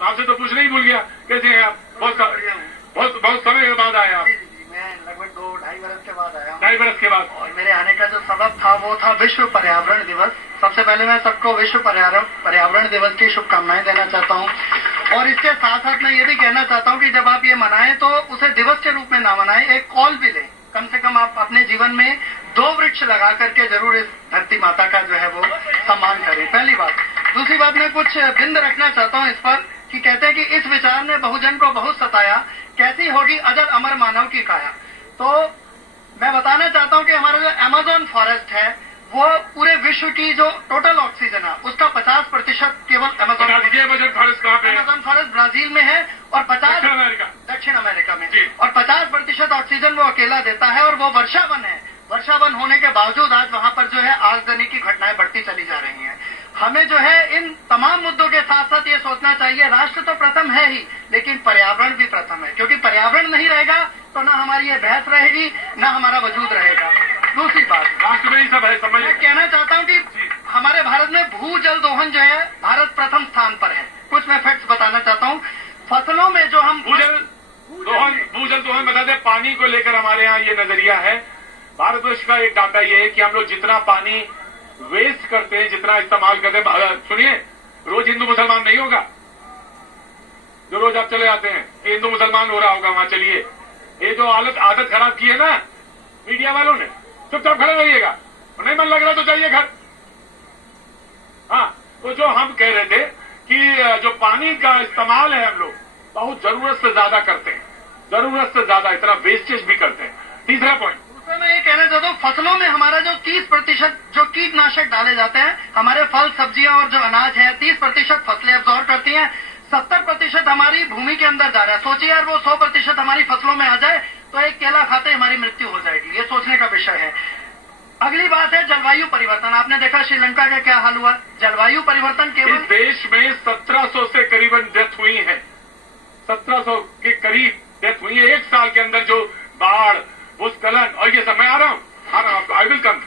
आपसे तो पूछना ही भूल गया, कैसे हैं आप? बहुत समय के बाद आए आप? मैं लगभग 2-2.5 बरस के बाद आया हूँ। 2.5 बरस के बाद। और मेरे आने का जो सबब था वो था विश्व पर्यावरण दिवस। सबसे पहले मैं सबको विश्व पर्यावरण दिवस की शुभकामनाएं देना चाहता हूँ, और इसके साथ साथ मैं ये भी कहना चाहता हूँ कि जब आप ये मनाएं तो उसे दिवस के रूप में ना मनाएं, एक कॉल भी लें। कम से कम आप अपने जीवन में 2 वृक्ष लगा करके जरूर इस धरती माता का जो है वो सम्मान करें, पहली बात। दूसरी बात, मैं कुछ बिंद रखना चाहता हूँ इस पर कि कहते हैं कि इस विचार ने बहुजन को बहुत सताया, कैसी होगी अजर अमर मानव की काया। तो मैं बताना चाहता हूँ कि हमारा जो अमेज़न फॉरेस्ट है वो पूरे विश्व की जो टोटल ऑक्सीजन है उसका 50% केवल अमेज़न फॉरेस्ट कहाँ पे है? अमेज़न फॉरेस्ट ब्राजील में है, और 50 दक्षिण अमेरिका में, और 50% ऑक्सीजन वो अकेला देता है, और वो वर्षावन है। वर्षावन होने के बावजूद आज वहां पर जो है आगजनी की घटनाएं बढ़ती चली जा रही हैं। हमें जो है इन तमाम मुद्दों के साथ साथ ये सोचना चाहिए, राष्ट्र तो प्रथम है ही, लेकिन पर्यावरण भी प्रथम है, क्योंकि पर्यावरण नहीं रहेगा तो ना हमारी ये बहस रहेगी, ना हमारा वजूद रहेगा। दूसरी बात, राष्ट्र में ही सब है, समझ। मैं कहना चाहता हूँ कि हमारे भारत में भूजल दोहन जो है भारत प्रथम स्थान पर है। कुछ मैं फैक्ट्स बताना चाहता हूँ। फसलों में जो हम भूजल दोहन बता दें, पानी को लेकर हमारे यहाँ ये नजरिया है। भारतवर्ष का एक डाटा ये है कि हम लोग जितना पानी वेस्ट करते हैं, जितना इस्तेमाल करते हैं, सुनिए, रोज हिंदू मुसलमान नहीं होगा जो रोज आप चले जाते हैं, हिंदू मुसलमान हो रहा होगा वहां। चलिए, ये जो आदत खराब की है ना मीडिया वालों ने, चुपचाप खड़े रहिएगा, नहीं मन लग रहा तो जाइए घर। हाँ, तो जो हम कह रहे थे कि जो पानी का इस्तेमाल है हम लोग बहुत जरूरत से ज्यादा करते हैं, जरूरत से ज्यादा इतना वेस्टेज भी करते हैं। तीसरा पॉइंट, मैं ये कहना चाहता हूँ, फसलों में हमारा जो 30% जो कीटनाशक डाले जाते हैं, हमारे फल सब्जियां और जो अनाज है 30% फसलें अब्जॉर्ब करती हैं, 70% हमारी भूमि के अंदर जा रहा है। सोचिए यार, वो 100% हमारी फसलों में आ जाए तो एक केला खाते हमारी मृत्यु हो जाएगी। ये सोचने का विषय है। अगली बात है जलवायु परिवर्तन। आपने देखा श्रीलंका का क्या हाल हुआ। जलवायु परिवर्तन केवल इस देश में 1700 से करीबन डेथ हुई है, 1700 के करीब डेथ हुई है एक साल के अंदर। जो बाढ़, भूस्खलन और ये सब, मैं आ रहा हूँ, I will come,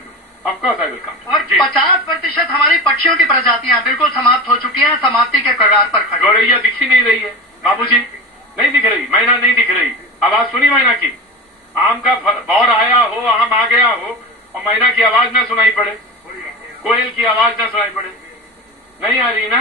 of course I will come. और 50% हमारी पक्षियों की प्रजातियां बिल्कुल समाप्त हो चुकी हैं, समाप्ति के कगार पर खड़ी। गौरैया दिख ही नहीं रही है बाबूजी, नहीं दिख रही, मैना नहीं दिख रही। आवाज सुनी मैना की? आम का बौर आया हो, आम आ गया हो और मैना की आवाज ना सुनाई पड़े, कोयल की आवाज ना सुनाई पड़े, नहीं आ रही ना।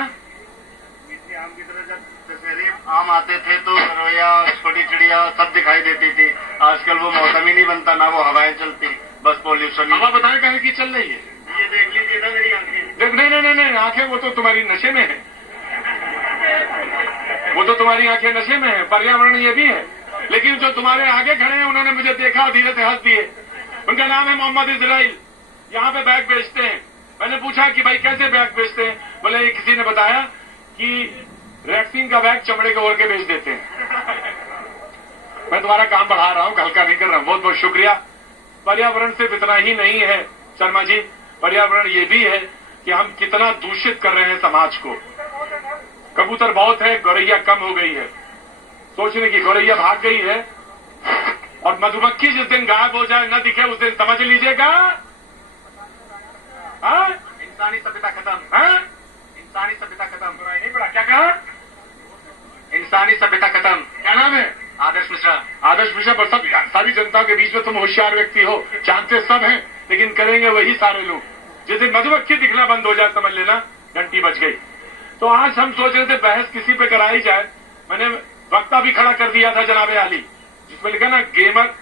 आम की तरह जब दशहरे आम आते थे तो गौरैया, छोटी चिड़िया सब दिखाई देती थी। आजकल वो मौसम ही नहीं बनता, ना वो हवाएं चलती, बस पॉल्यूशन। हवा बताएं कहीं की चल रही है? ये देख लीजिए ना मेरी आंखें। देख, नहीं, आंखें वो तो तुम्हारी नशे में है, वो तो तुम्हारी आंखें नशे में है। पर्यावरण ये भी है, लेकिन जो तुम्हारे आगे खड़े हैं उन्होंने मुझे देखा, धीरे से हंस दिए। उनका नाम है मोहम्मद इजराइल, यहाँ पे बैग बेचते हैं। मैंने पूछा कि भाई कैसे बैग बेचते हैं? बोले किसी ने बताया कि वैक्सीन का बैग चमड़े के ओढ़ के बेच देते हैं। मैं तुम्हारा काम बढ़ा रहा हूँ, हल्का नहीं कर रहा हूँ। बहुत बहुत शुक्रिया। पर्यावरण सिर्फ इतना ही नहीं है शर्मा जी, पर्यावरण ये भी है कि हम कितना दूषित कर रहे हैं समाज को। कबूतर बहुत है, गौरैया कम हो गई है। सोचने की, गौरैया भाग गई है, और मधुमक्खी जिस दिन गायब हो जाए, न दिखे, उस दिन समझ लीजिएगा इंसानी सभ्यता खत्म। इंसानी सभ्यता खत्म। नहीं पड़ा? क्या कहा? इंसानी सभ्यता खत्म। क्या नाम है? आदर्श मिश्रा। आदर्श मिश्रा। पर सब सारी जनता के बीच में तुम होशियार व्यक्ति हो, जानते सब हैं, लेकिन करेंगे वही सारे लोग। जिस दिन मधुमक्खी दिखना बंद हो जाए, समझ लेना घंटी बज गई। तो आज हम सोच रहे थे बहस किसी पे कराई जाए। मैंने वक्ता भी खड़ा कर दिया था जनाबे आली, जिसमें लिखा ना गेमर